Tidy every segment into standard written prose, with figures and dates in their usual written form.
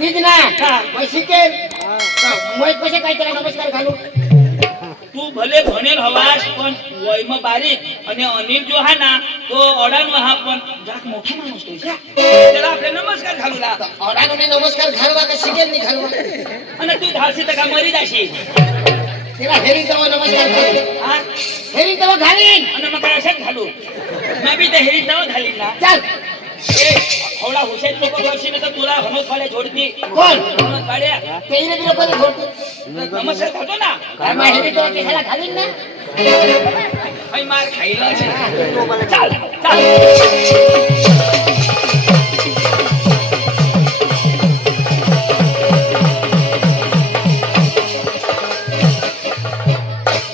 तीच ना शिकेल मग कसे काय त्याला नमस्कार घालू तू भले भनेल हवास पण वयम बारीक आणि अनिल जो हा ना तो ओढान हा पण जात मोठा माणूस तो त्याला आपले नमस्कार घालू ला ओढान नमस्कार घालवा का शिकेल नाही घालवा आणि तू धाडशी तर का मरी जाशी तिला हेरी तेव्हा नमस्कार घालू हा हेरी तेव्हा घालीन आणि मग काय अशाच घालू मी बी ते हेरी तेव्हा घालीन ना चल थोडा हुशार लोक करशील तर तुला हनोस वाले जोडती कोण हनोस वाड्या तेरे बिना कोणी घोडते नमस्कार घालतो ना काय मग हेरी तेव्हा केसाला घालीन ना आई मार खाईला चाल चाल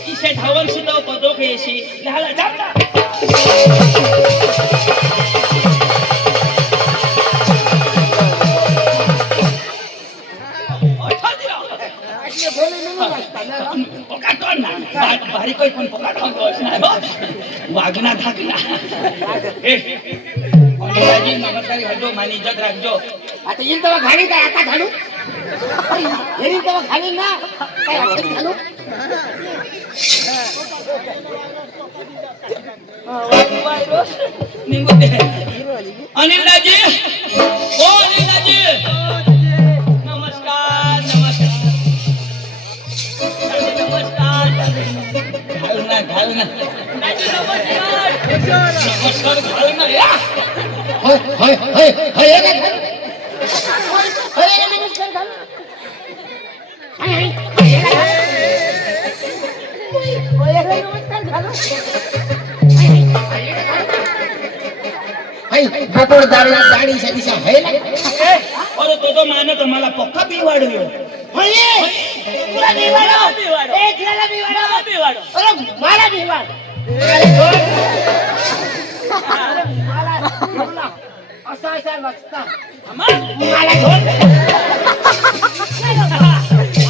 इसे धावन सुद्धा पदो खेशी लहाला चालला बारीक पण वागना थाकला नमस्कार घालतो मानी इज्जत राखजो आता येईल तेव्हा घाली काय आता घालू हेरी तेव्हा घालीन ना काय आता घालू निघून दे अनिल दाजी ओ अनिल दाजी नमस्कार नमस्कार नमस्कार घाल ना नमस्कार घाल ना या होय होय होय होय हे काय घालू होय हे नमस्कार घालू होय हे नमस्कार घालू बापड दाढी दिशा है ना अरे तो मानत मला पक्का बिवाडो होय तुला बिवाडो एक लाला बिवाडो अरे मला बिवाड मला असा नसता मला झोड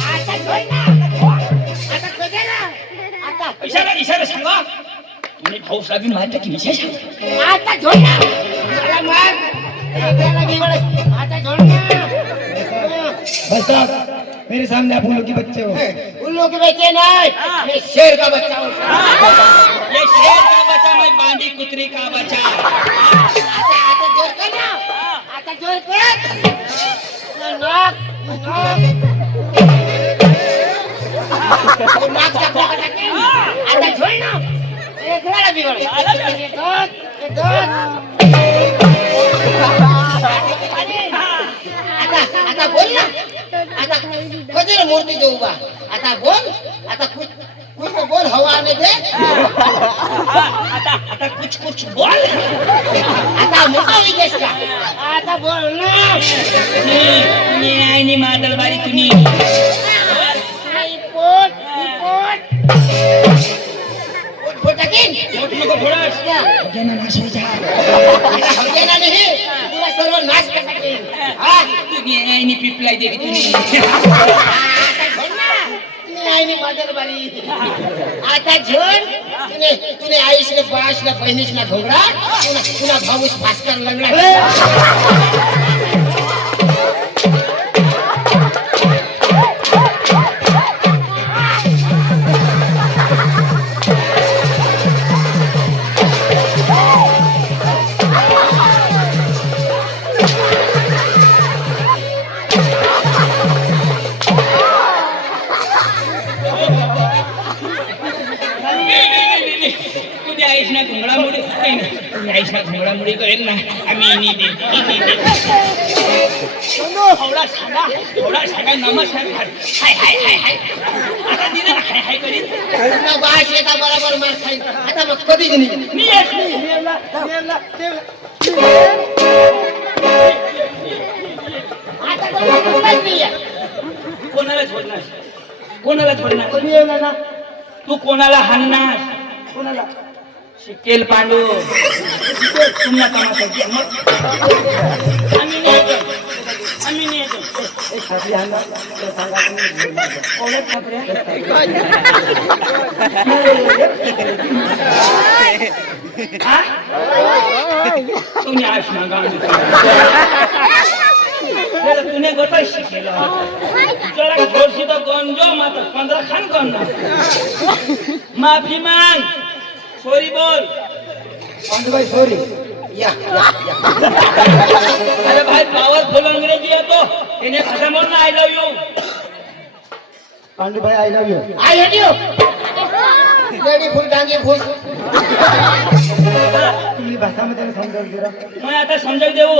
आता झोड ना आता कधी ना आता इशारा सांगा आणि भाऊ साहेब माझ्या की विशेष आता झोड ना मला मार त्याला बिवाड आता झोड ना बस मेरे सामने आप उल्लू के बच्चे हो उल्लू के बच्चे नहीं मैं शेर का बच्चा हूँ ये शेर का बच्चा मैं बांडी कुतरी का बच्चा आता जोर कर ना आता जोर कर नाक आता झोड ना एक वेळा बिघड आता बोल ना आता कधी मूर्ती जो उभा आता बोल आता कुछ बोल हवा आने दे आता कुछ बोल आता मोठा विकेस का आता बोल ना न्यायनी मादल बारी कुणी पोट टाकीन पोट नको फोडस हौदेना नाश हो जा हौदेना नहीं पूरा सर्व नाश कर सके हां तू न्यायनी पिपलाई देगी कुणी आईने मादर बारी आता झोड तूने आईश ने बाश ने बहनीश ना घोगड़ा तूना भाऊस भास्कर लंगड़ा घोंगडामुळे करेल ना आम्ही थोडा सांगा नमस्कार हाय हाय हाय हाय आता दिलं ना हाय हाय करीत बाश येता बरोबर मार खाई आता मग कधी नाही मी येत नाही आता कोणालाच नाही कोणाला छोडणार कधी येणार ना तू कोणाला हाणणार कोणाला शिकेल पांडू तुम्हाला तमाशा आम्ही नाही येतो तुम्ही आज सांगा तुने गता शिकेल जरा घोरशी तो गंजो मात्र 15 खान करना माफी मांग सॉरी बोल पांडू भाई सॉरी या अरे भाई पावरफुल अंग्रेजी है तो इन्हें खत्म बोलना आई लव यू पांडू भाई I love you I hate you lady फुल डांगे फुल तुम्ही भाषामध्ये त्याला समजावून दिला मैं आता समजावी देऊ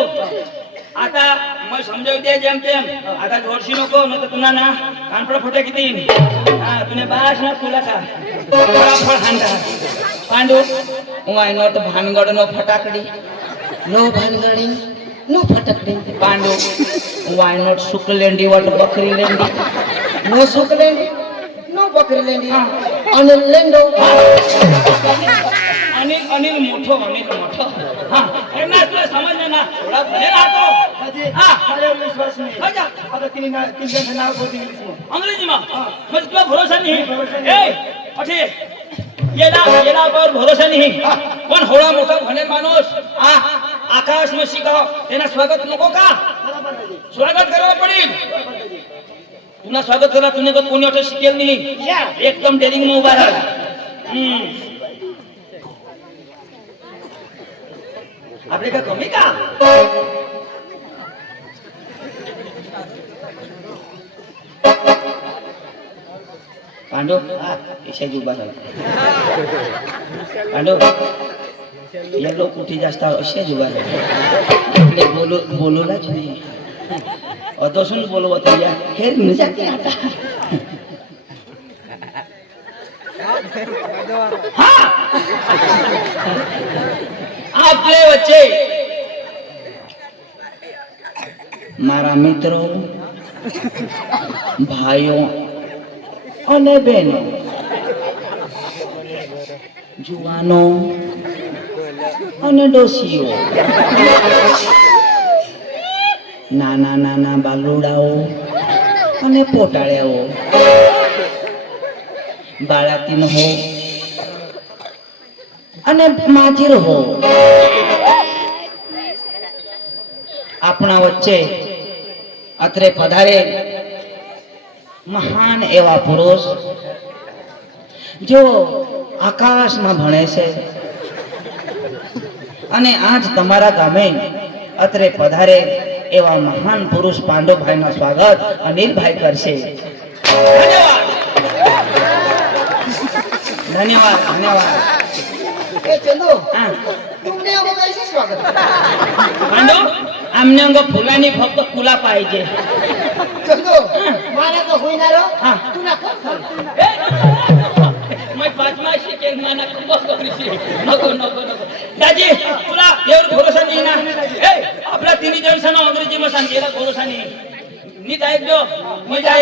आता मैं समजावी दे जेम तेम आता जोरशी नको न तर तुला ना कानपडा फुटे किती हा तुने बास ना तुला का फटाफट हांडा पांडू वाय नॉट भानगड नो फटाकडी नो भानगडी नो फटाकडी पांडू वाय नॉट सुकलेंडी वॉट बकरी लेंडी नो सुकलेंडी नो बकरी लेंडी अनिल लेंडो अनिल अनिल मोठो हा एना तुला समजलं ना थोडा भले राहतो माझे हा माझ्यावर विश्वास नाही हो जा. आता तिने तीन जणांचं नाव बोलते इंग्लिश मध्ये अंग्रेजी में मुझे तुला भरोसा नहीं ए अठे येला पर भरोसा नहीं पण होळा मोठा भने माणूस हा आकाश में शिकाव तेना स्वागत नको का स्वागत करावं पडेल तुला स्वागत करा तुने को कोणी अठे शिकेल नाही या एकदम डेरिंग में उभा राहा आपले का कमी का पांडू इशा उभा राहा पांडू या लोक कुठे जास्त असेच उभा राहा बोलूलाच नाही अदोसून बोलवत या हेर न जाते आता हाँ आपले वच्चे मारा મિત્રો ભાઈઓ અને બહેનો જુવાનો અને ડોશીઓ નાના નાના બાલુડાઓ અને પોટાળિયાઓ બાળાતીન હો અને માજીર હો આપણા વચ્ચે અત્રે પધારે મહાન એવા પુરુષ જો આકાશમાં ભણે છે અને આજ તમારા ગામે અત્રે પધારે એવા મહાન પુરુષ પાંડુભાઈનું સ્વાગત અનિલભાઈ કરશે ધન્યવાદ ધન્યવાદ ए चंदू હા तुमने हमको कैसे स्वागत પાંડુ આમને અંગો ફૂલાની ફક્ત ફૂલા પાहिजे चंदू मारा तो हुई ना रो हाँ. तू ना कर मैं पाचमा शिकेल माना नको नको नको दाजी तुला एवढं भरोसा नाही ना ए आपला तिन्ही जण सण अंग्रेजी मध्ये सांगितलं भरोसा नाही नीट ऐकतो मी जाय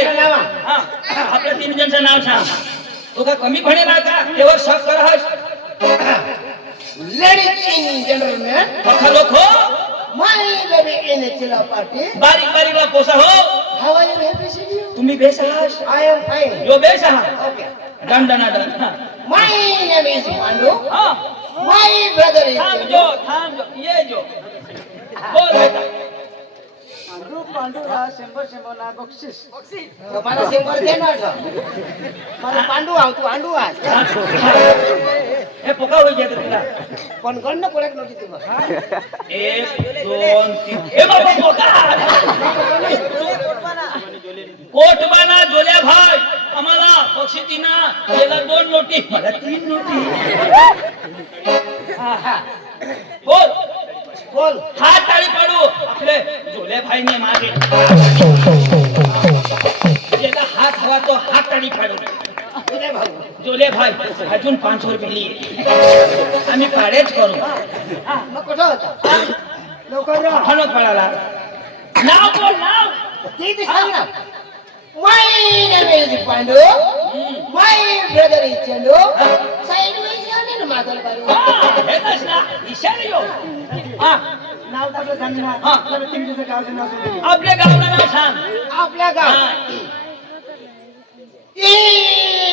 हा आपल्या तिन्ही जणचं नाव सांग तो का कमी भणेला का तेव्हा शक करहास लेडीज इन जनरलमैन पखा लोक हो माय बेबी इन चिला पार्टी बारीक बारीक ला पोसा हो how are you happy see you तुम्ही बेस आहात आई एम फाइन यो बेस आहात okay done done done my name is Pandu हा माय ब्रदर इज थांब जो ये जो बोल बेटा पांडू शंभर ना बक्षीस मला शंभर दे ना मला पांडू आव तू पांडू आज हे पोका होई जाते तुला पण गणना पडत नव्हती तू 1 2 3 हे बाबा पोका कोटबाना जोल्या भाई आम्हाला बक्षिसीना याला 2 नोटी मला 3 नोटी बोल बोल हात ताळी पाडू आपले जोल्या भाईने मागे याला हात हवा तो हात ताळी पाडू तुझे भाऊ जोले भाई अजून 500 रुपये लिए आम्ही पाडेच करू मग कुठं होता लवकर या. हनो पडाला नाव बोल नाव ते सांग ना my name is Pandu my brother is Chandu side में जाने ना मादल बारी हे बस ना इशारा यो हा नाव टाकलं सांग ना हा. मला तीन दिवसाचं गावचं नाव सांग. आपल्या गावाला नाव सांग आपल्या गाव हा. ए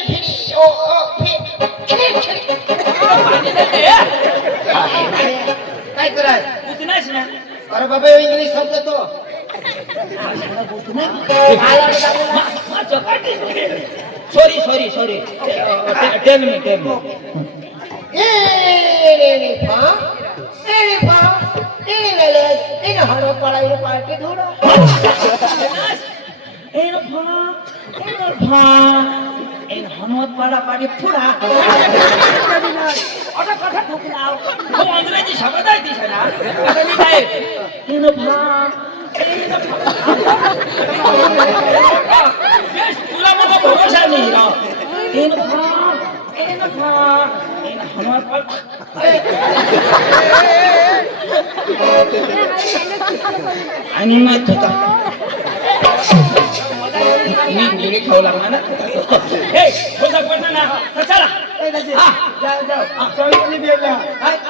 फिरी ओ पाणी देते, हे? काय कराय उतनाच ना अरे बाबा इंग्लिश शब्द तो सॉरी टेल मी पार्टी ढूंढो हनुमत पाडा पाडी पुढा अंग्रेजी शब्द आहे ती सगळा काय तुला मला भरोसा नाही आणि मग होता मी गिरी खाऊ लागला ना हे खोसा पडला ना तर चला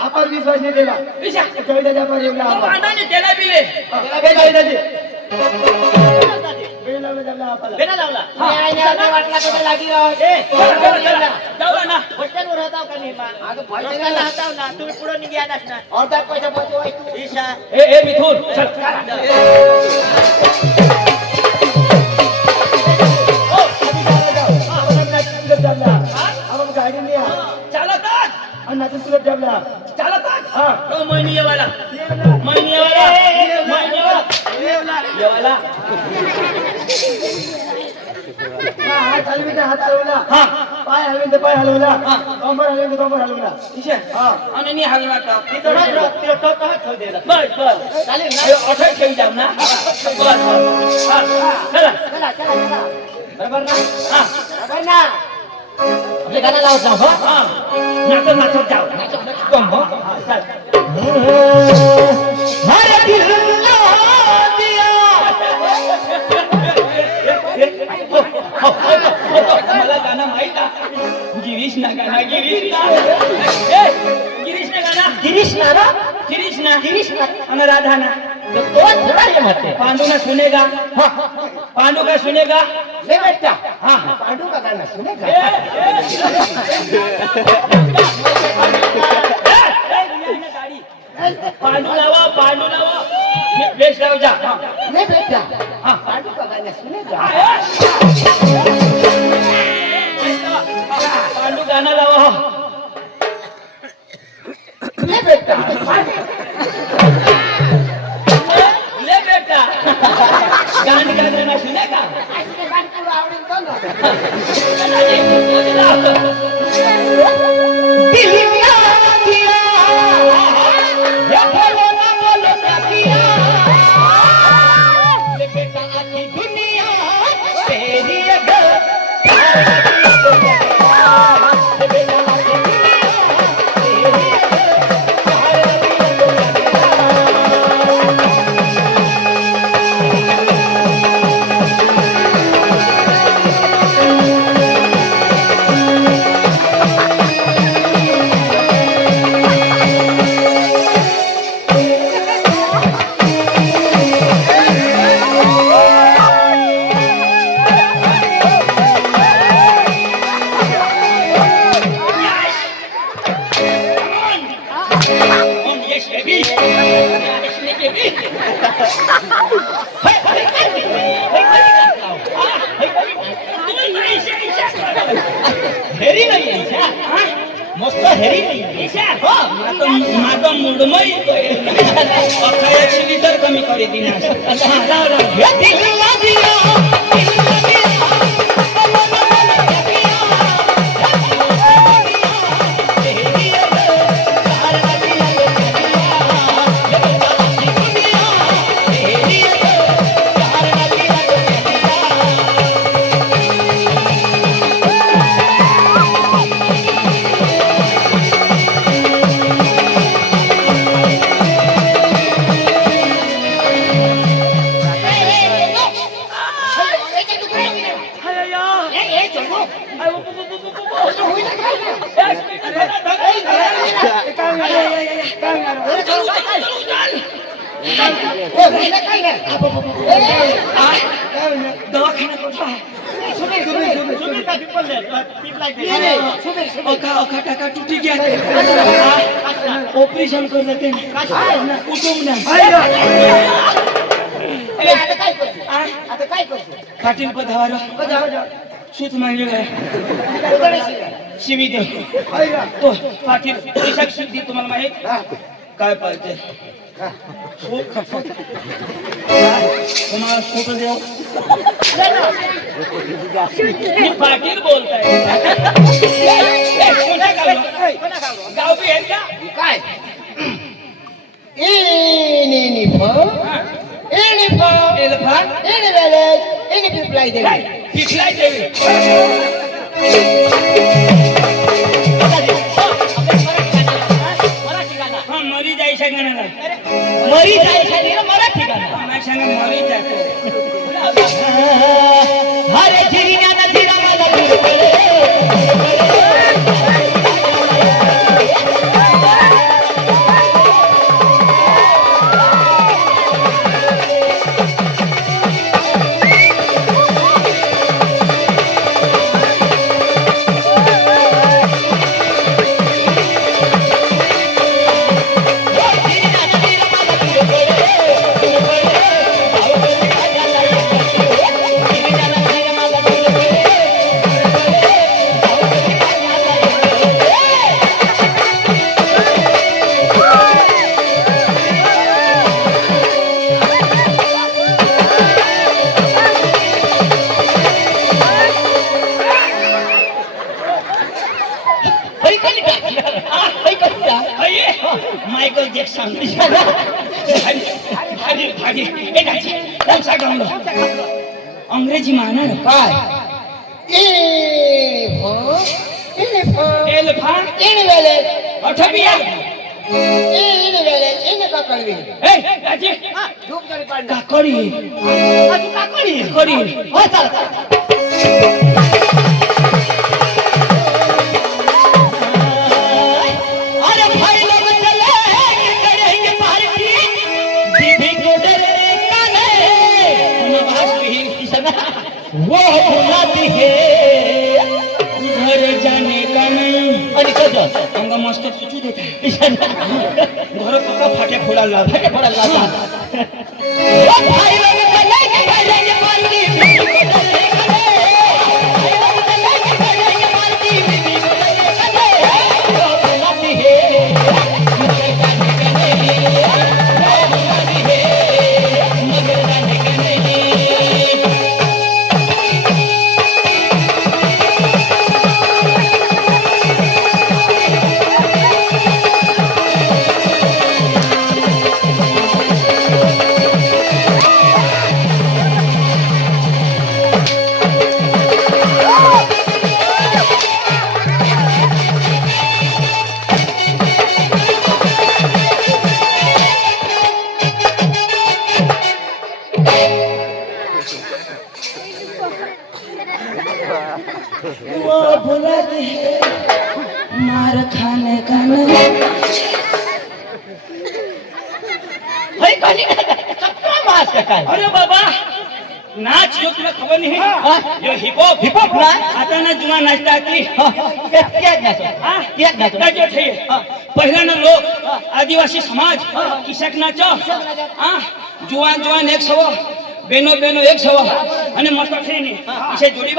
आपण विश्वास नाही दिला चौदाच्या पर्यंत पांडाने त्याला बिले बेना लावला वाटला तर लागी राव जाऊला ना हॉस्टेलवर होता का मी हॉस्टेलला होता ना तुम्ही पुढे निघ्या नसणार अर्धा पैसा बचवाय तू ईशा ए मिथून चल गाडी चालतात तुला जमला चालतात हा महिनी येवाला येवाला हात हलविता हात हलवला हा पाय हलविता पाय हलवला हा. कंबर हलविता कंबर हलवला इशे हा आणि नी हाल नाटा बस बस चालेल ना अठरा खेळी जाऊ ना बस चला चला चला चला बरोबर ना हा बरोबर ना आपले गाणं लावत जाऊ हो हा नाचत जाऊ कम हो चल अरे दिल दिया मला गाणं माहित आहे गिरीश ना गाणं गिरीश ना गिरीश नारा गिरीश ना गिरीश ना आणि राधा ना तो थोड़ा ये मत पांडू ना सुनेगा पांडू का सुनेगा ले बेटा हाँ पांडू का गाना सुनेगा पांडू लावा बेस लाव जा ले बेटा हाँ पांडू का गाना सुनेगा पांडू गाणं लावा ले बेटा ले बेटा गाणी का गाणं सुनेगा ऐसे गाना पूरा आवडेल तो ना दिल दिया ये बोलो ना बोलो क्या किया ले बेटा आखी दुनिया तेरी अगर ले बेटा आखी दुनिया तेरी Yes, baby. Yes, baby. हेरी नाही मस्त हेरी नाही माझं मुडमय अख्खा 100 लिटर कमी करे दिनास दवाखाना कुठला आहे? सुबीर का पिपल है, पिपला है। अखा टाका तुटी गया ऑपरेशन कर देते कुटुंब ना आता काय करतो आता काय करतो पाटील पदावर सूत मागले शिवी दे तो पाटील पैसा शिवी तुम्हाला माहित काय पाहिजे तुम्हाला सूट देऊ मी पाटील बोलताय गाव बी आहे का काय एनी पिपलाई दे पिछलाई देवी हा मरी जायच्या गाण्याला मरी जायच्या नाही ना मराठी गाणं माझ्या सांगा मरी जातो हरे जिरिया नदीला मला बिरबळे मायकल जॅक्सन भाजी अंग्रेजी माना काय वो बुलाती है घर जाने का नहीं आणि कसं अंग मस्त सुचू देता घर पक्का फाटे फोडायला भाई लोग चलेंगे चलेंगे पार्टी वो बुलाती है मार खाने का नहीं अरे बाबा नाच जो तुला खबर नाही यो हिपहॉप आता ना जुना नाचता की पहिला ना लोक आदिवासी समाज किसक नाचो जुवान एक सवो बेनो एक सवा आणि मस्त थईने इसे जोडी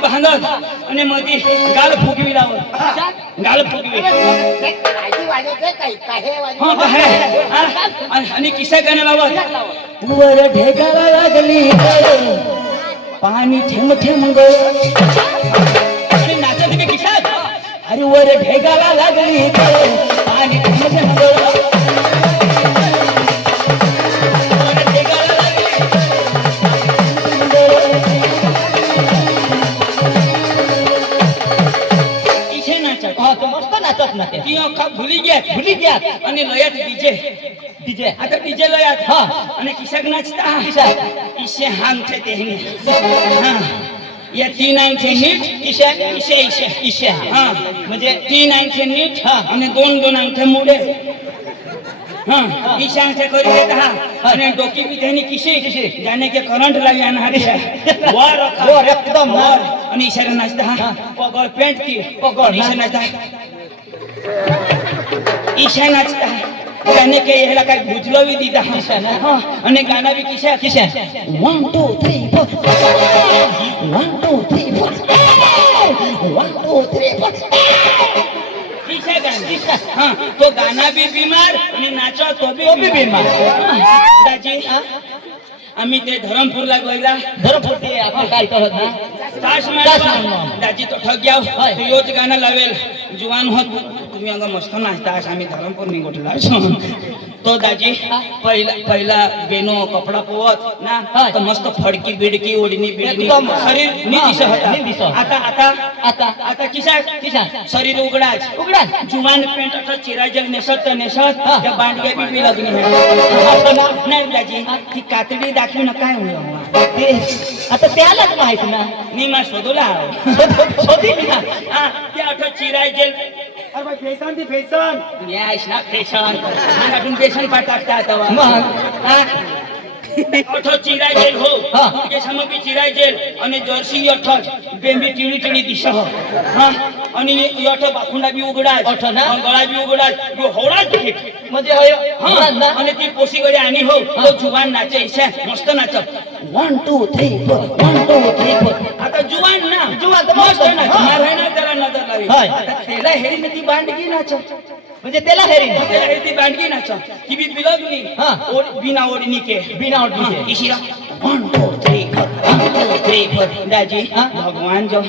बांधत आणि मधी गाल फुगवी लावत गाल फुगवी आणि किसा गाणं लावत वर ढेगाला लागली पाणी ठेम ग आणि नाचत की किसा अरे वर ढेगाला लागली पाणी ठेम ग भुली गया आणि लयात डीजे आता डीजे लयात आणि किसक नाचता इसे हांगते तेहने या 3 अंगचे नीट इसे म्हणजे 3 अंगचे नीट आणि 2 अंगचे मोडे हाँ ईशान से करी देता हाँ अने डोकी भी देनी किसी जाने के करंट लग जाना है वो एकदम और अने इशारा नाचता हाँ पगड़ पेंट की पगड़ ईशा नाचता है ईशा नाचता है गाने के ये लगा भुजलो भी दीदा ईशा ना हाँ अने गाना भी किसे 1 2 3 4 1 2 3 4 1 2 3 4 ईशा गाना हाँ तो गाना भी बीमार आणि नाचा तो भी बीमार दाजी आम्ही ते धरमपूरला गेला धरमपूर ते आपण काय करत ना ताश मारवा दाजी तो ठग गया तो योच गाना लावेल जुवान होत तुम्ही अंग मस्त नाचता आम्ही धरमपूर नि गोठला तो दाजी पहिला बेनो कपडा पोवत ना तो मस्त फडकी बिडकी ओढणी बिडणी शरीर निदिश होता आता किसा शरीर उघडाच जुवान पेंट असा चिराजग नेसत त्या बांडग्या बी लागली नाही दाजी ती कातडी दाखवी ना काय होईल आता त्यालाच माहित ना मी मा शोधला शोधिली ना हा ते अठो चिराजग अरे भाई फॅशन ती फॅशन याश ना फॅशन मगातून फॅशन पाटाकता आता मग हा अठो चिराजेल हो के समपी चिराजेल आणि जर्सी अठो बेंबी टिणी टिणी दिशा हो हा आणि अठो बाखुंडा बी उघडाय अठो ना गळा बी उघडाय यो होडा तिकीट म्हणजे होय हा आणि ती पोशी गडी आणि हो तो जुवान नाचे इशा मस्त नाच 1 2 3 4 1 2 3 4 आता जुवान ना जुवान मस्त नाच माराय ना त्याला नजर लावी आता त्याला हेरी ती बांडगी नाच म्हणजे त्याला हेरी ती बांडगी नाच की बी बिलगली बिना ओढणी के बिना ओढणी के इशिरा 1 2 3 4 दाजी भगवान जो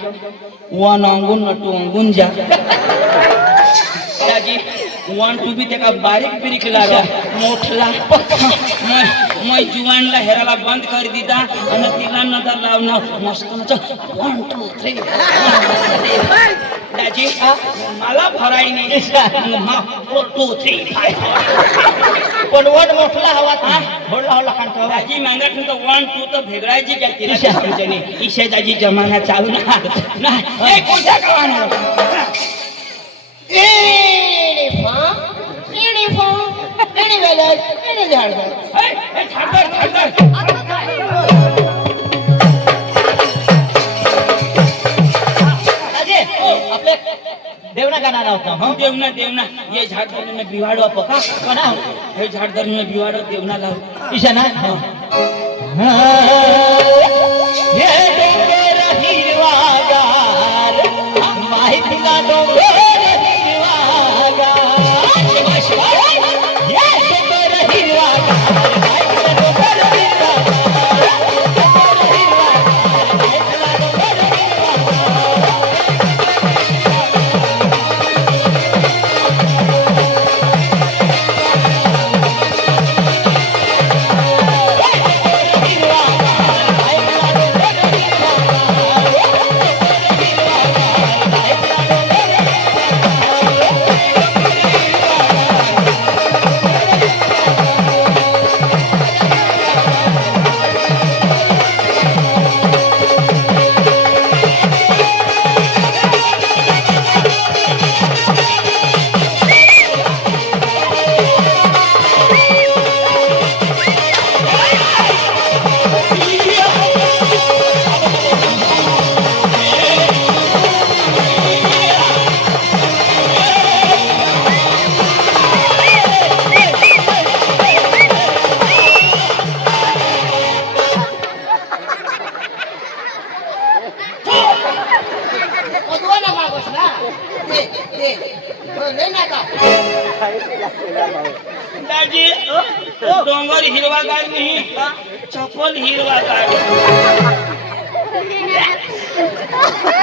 वन अंगुन न टू अंगुन जा दाजी 1 2 बी ते का बारीक बिरीक लागा मोठला मैं जुवानला हेराला बंद कर दीदा आणि तिला नजर लावणं मस्त नाच 1 2 3 दाजी मला भराई नाही 4 2 3 पण वन मोठला हवा थोडला हवा खांतो दाजी मांगा तो 1 2 तो भेगळायची काय तिला समजणे ईशे दाजी जमाना चालू ना ए कोणत्या गावाना एनी वेला एनी झाड ए झाडर अजय आपले देवना गाना होता हम देवना ये झाड धरून बिवाडो पका कोणा हे झाड धरून बिवाडो देवना लाव ईशाना हे डोंगर हिरवागार माहिती का डोंगर हिरवागार हे डोंगर हिरवागार दाजी डोंगर हिरवागार नाही चपल हिरवागार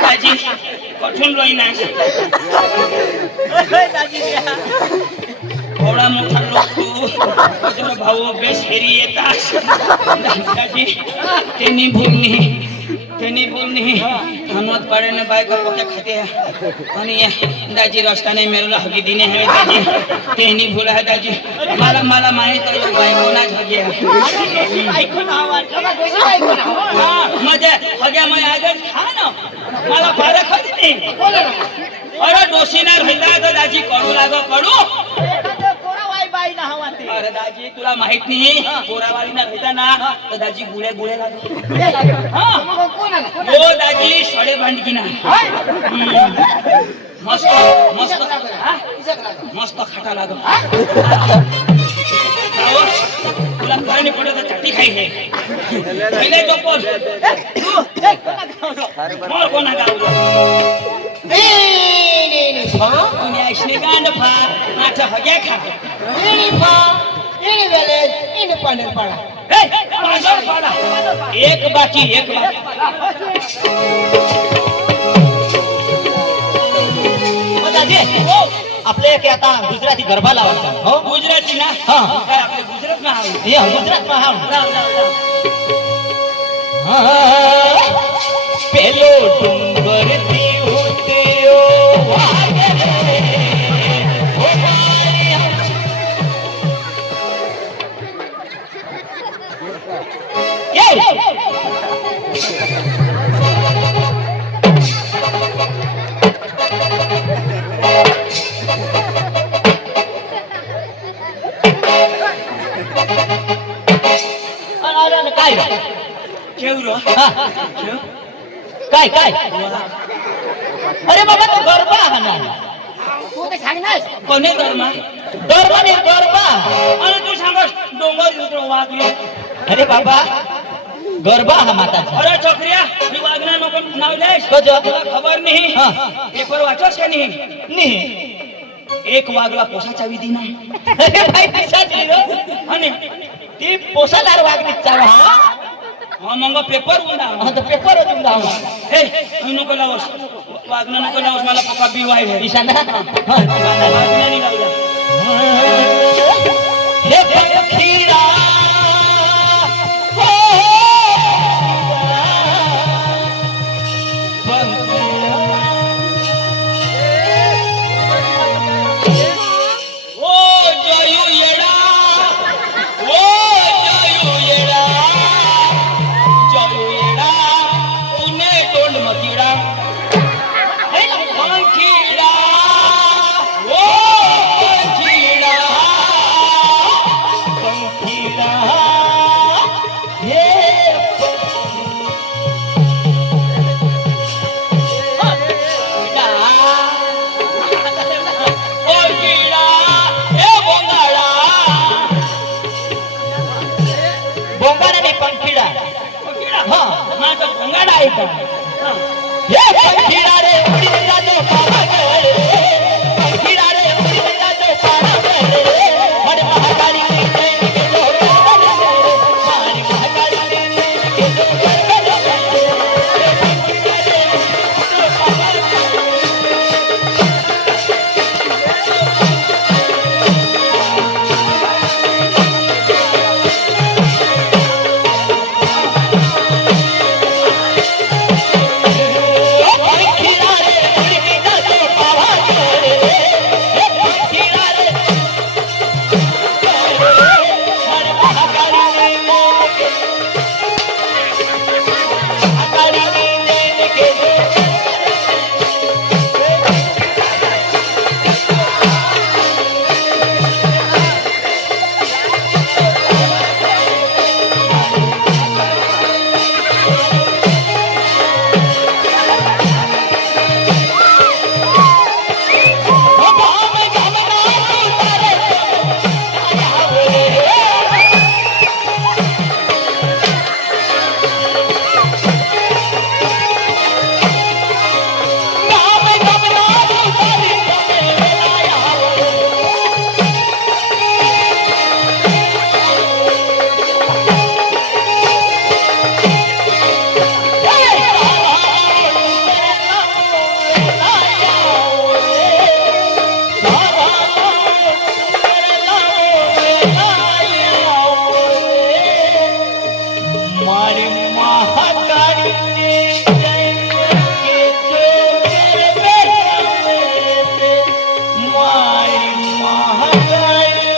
दाजी कठून रोई ना थोडा मोठा लोक तू तुझा भाऊ बेस हेरी येतात दाजी त्यांनी बोलणी थांबवत पाड्याने बायका पोक्या खाते आणि दाजी रस्ता नाही मेरूला हगी दिने हवे दाजी त्यांनी भूल आहे दाजी मला माहित आहे बायकोना हगी मजा हग्या मैं आगच खा ना मला फारक होत नाही अरे डोशीना राहिला तर दाजी कडू लाग कडू बाई ना हवा ते अरे दाजी तुला माहित नाही पोरावाली ना भेटा ना तर दाजी गुळे गुळे लागले मग कोण आला हो दाजी सडे भांडकी ना मस्त मस्त हा? मस्त खाटा लागो तुला काय नाही पडत चाटी खाई हे पहिले चप्पल मोर कोणा गावलो कोणी ऐसने गांड फा नाचा हग्या खा पांढर पाडा एक बाकी दादी हो आपले की आता गुजराती गरबा लावायचा हो गुजराती ना हा. काय आपले गुजरात ना हाव हे गुजरात में हम पेलो डूंगर ती होते ओ वागरे ओ माया अरे काय केवरो काय काय अरे बाबा तो गरबा हा ना तू ते सांगणार कोणे धर्मा गरबा नाही गरबा अरे तू सांगस डोंगर उतरो वागले अरे बाबा गरबा हा माताचा अरे चक्रिया मी वागना नको नाव द्यास कजो तुला खबर नाही हा. पेपर वाचस का नाही नाही एक वागला पोसाचा विधी नाही अरे भाई पिशाची रो आणि ती पोसादार वागणीचा हा हा मग पेपर उंडा हा तर पेपर होतून जाऊ हे नको लावस वागना नको लावस मला पप्पा बिवाय हे ईशाना वागना नाही लावला हे पंखीरा हो ओ जयू येडा ओ जयू येडा पुणे तोंड मकिडा पंखीडा ओ पंखीडा पंखीरा हे पंखीडा हे बोंगाडा बोंगाडा नाही पंखीडा पंखीडा हा माझा बोंगाडा आहे का हे पंखीडा रे उडी जातो पावागड पंखीडा रे उडी जातो पावागड मन महाकाली के जो मारी महाकाली के जो पंखीडा रे उडी जातो पावागड हे पंखीडा रे मन महाकाली के मारी महाकाली मारी महाकाली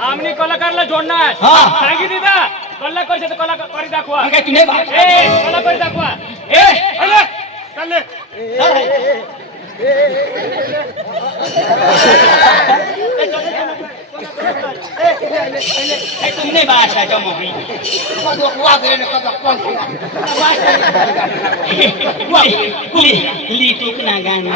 आमनी कलाकारला जोडणार सांगितली ना कलाकार कलाकारी दाखवा काय तुम्ही कलाकारी दाखवा चालले तुमने भाषाच्या मोकळी लिटूक ना गाणं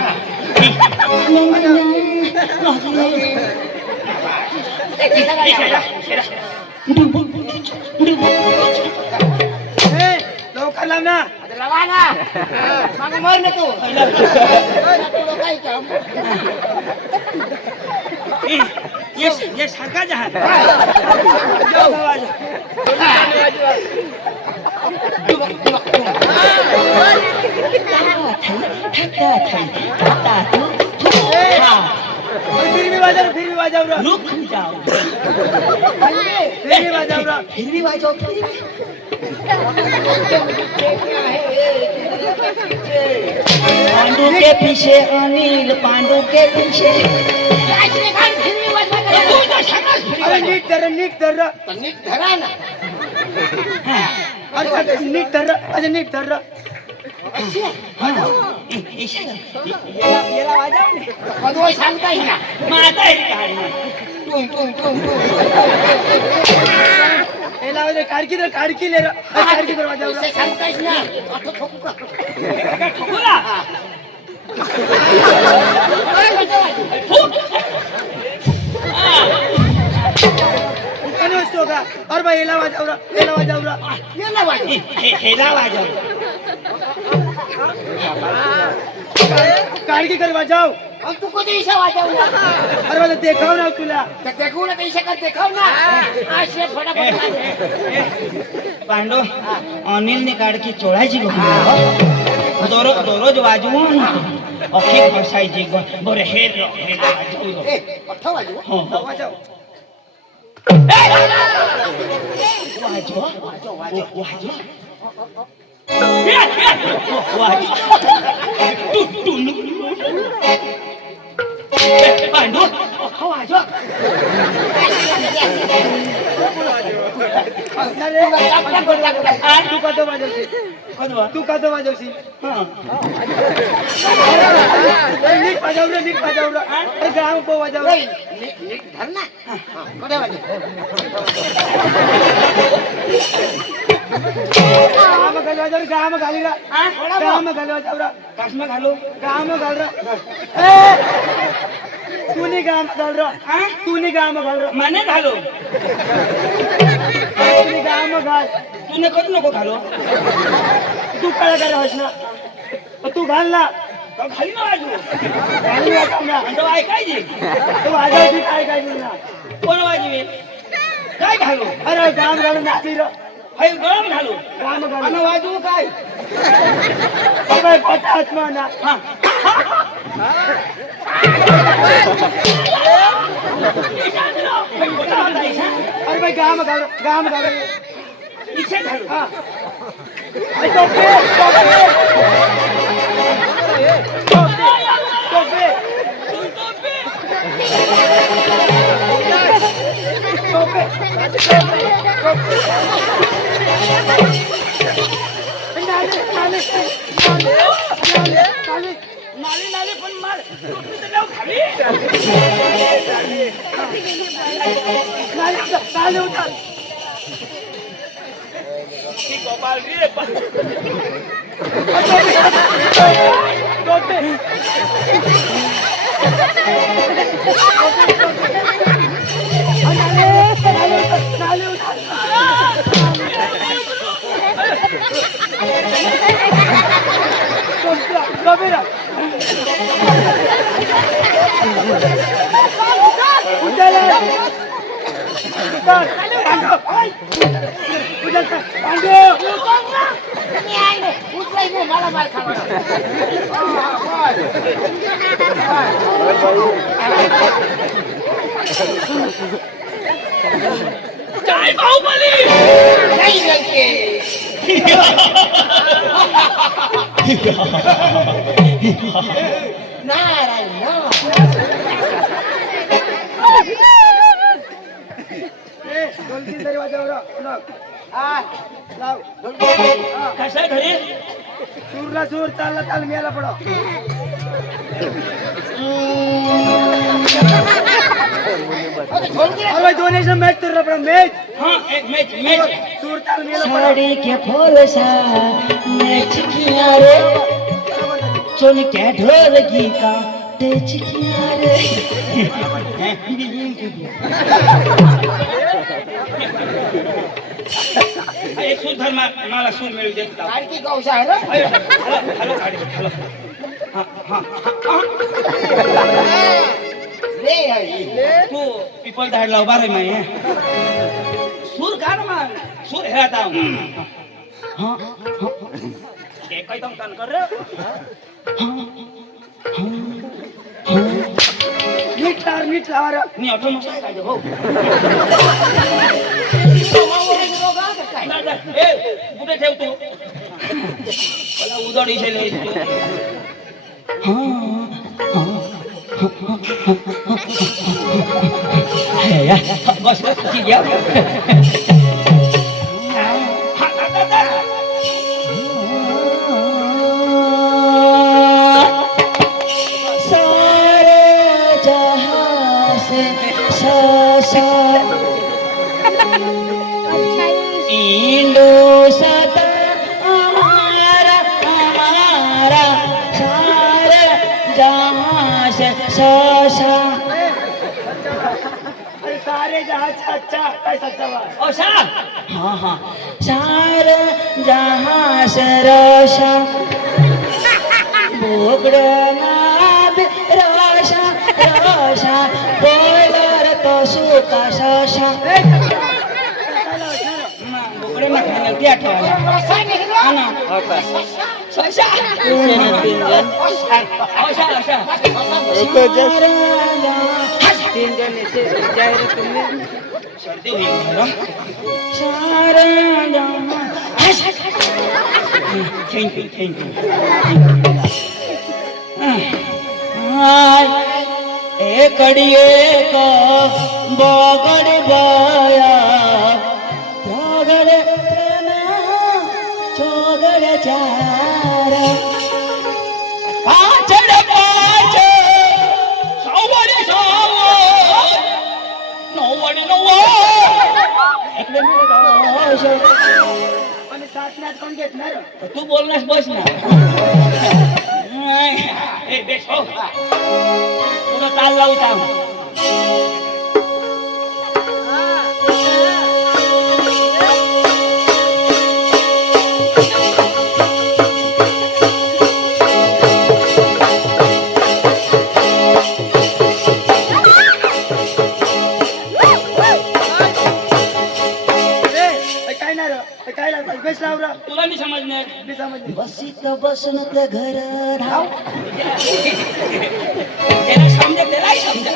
लवकर लाव ना मग मर ना तू काय काम ये सारखा जहाज फिर भी बाजाव रुक जाओ फिर भी बाजाव फिर भी बाजो पांडु के पीछे अनिल पांडु के पीछे अरे नीट धर नीट धरा ना अच्छा नीट धर अच्छा नीट धर पदवय सांगताय ना माता टुंग टुंग टुंग टुंग काडकी धर काडकी ले काडकी धर वाजाव पैसे सांगतायस ना आता ठोकू का कने वस्तू का और भाई हेला वाजाव ये ना वाजव हेला वाजव काडकी कर वाजाव अब तू कधी इशा वाजव ना अरे मला देखाव ना तुला तर देखू ना पैसे कर देखाव ना असे फटाफट पांडू अनिल ने काढकी चोळायची दररोज वाजवून अखे बसायची बरं हे वाजवू ए पठा वाजव वाजाव पांडू तू का तो वाजवशील नीट वाजव अरे गाव को वाजव नीट धर ना कडे वाजव गाम घाली काश्मा घालू गाम घाल तूने गाम घाल माने घालू तूने गाम घाल तूने करू नको घालू तू काय करायस ना तू घाल ना खाली ना वाजू घालू ना तो ऐकायची तू वाजवती काय काय ना कोण वाजवे काय घालू अरे गाम घालून नाचली र हाय गरम घालू गाम घालून आणि वाजवू काय अरे पटा आत्मा ना हा अरे भाई गाम घाल इथे घालू हा टोपे नाली पण मार खाली गोपाल रे मला मार खावा काय बाहुबली नाही लंके नारायण ढोलकी तरी वाजव रे. पुन्हा. आ, लाव. कसं आहे घरी सूरला सूर, तालला ताल, मेला पडो. अरे दोन एकदम मॅच तुरला पडो, मॅच. हा एक मॅच सूर ताल मेला पडो. साड़ी के फूल सा मैच किया रे चुन के ढोलकी का टेच किया रे एक सूर धर मला सूर मिळू देत होता. लाडकी गौसा आहे ना हॅलो हॅलो रे आहे. तू पिपल झाडला उभा रे माय सूर का ना मग सूर हे आता ते काही तम कान कर रे मीठ लावा रे. मी ऑटो मस्त काय हो ए कुठे ठेव तू मला उदड इथे बस बस ठीक आहे सारे जहां से सा इंडो सदा हमारा हमारा सारे जहां से सा अरे सारे जहाज अच्छा काय सच्चा बा. ओ शाह हाँ हाँ सारे जहां से रोशा बोगड़नाद रोशा रोशा बोलर तो सुका शोशा बोकडे ना खायला ती आठवायला रसा निघाला. हा ना सशा अशा सर्दी होईल मला. थँक्यू एकड़िए को बगड़ बाया बगड़ चौगड़ चारा पाचड पाच सव्वारी सव्वार नव्वाडी नव्वाद आणि साथण्यात कोण घेतणार. तू बोलण्यास बस ना ए बेस हो पुढं ताल लावू थांब काय नाही रे, काय लागतं बेस लाव रे. तुला नाही समजणार मी समजली. बसित बसनत घर धाव त्याला समजा त्यालाही समजा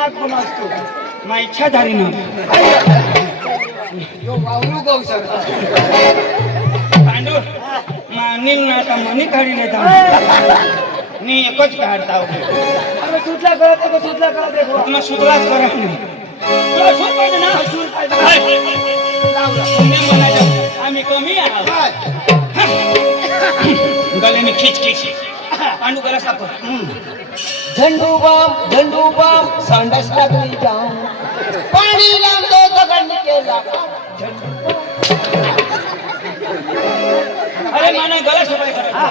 नाक पण असतो मा इच्छाधारी ना यो वावरू गौ सर पांडू मानिल ना आता मनी काढी लेता नी एकच काढता अरे सुटला कळत आहे का सुटला कळत आहे का? तुम्हाला सुधराच करा नाही तुला सूट पाहिजे ना सूट पाहिजे. तुम्ही म्हणायचं आम्ही कमी आहोत काय? गल्याने खिच खिच पांडू गला साप झंडू बाम संडास लागली जाम पाणी लागतो दगड केला अरे माना गला सफाई करा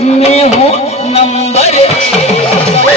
मैं हूँ नंबर एक।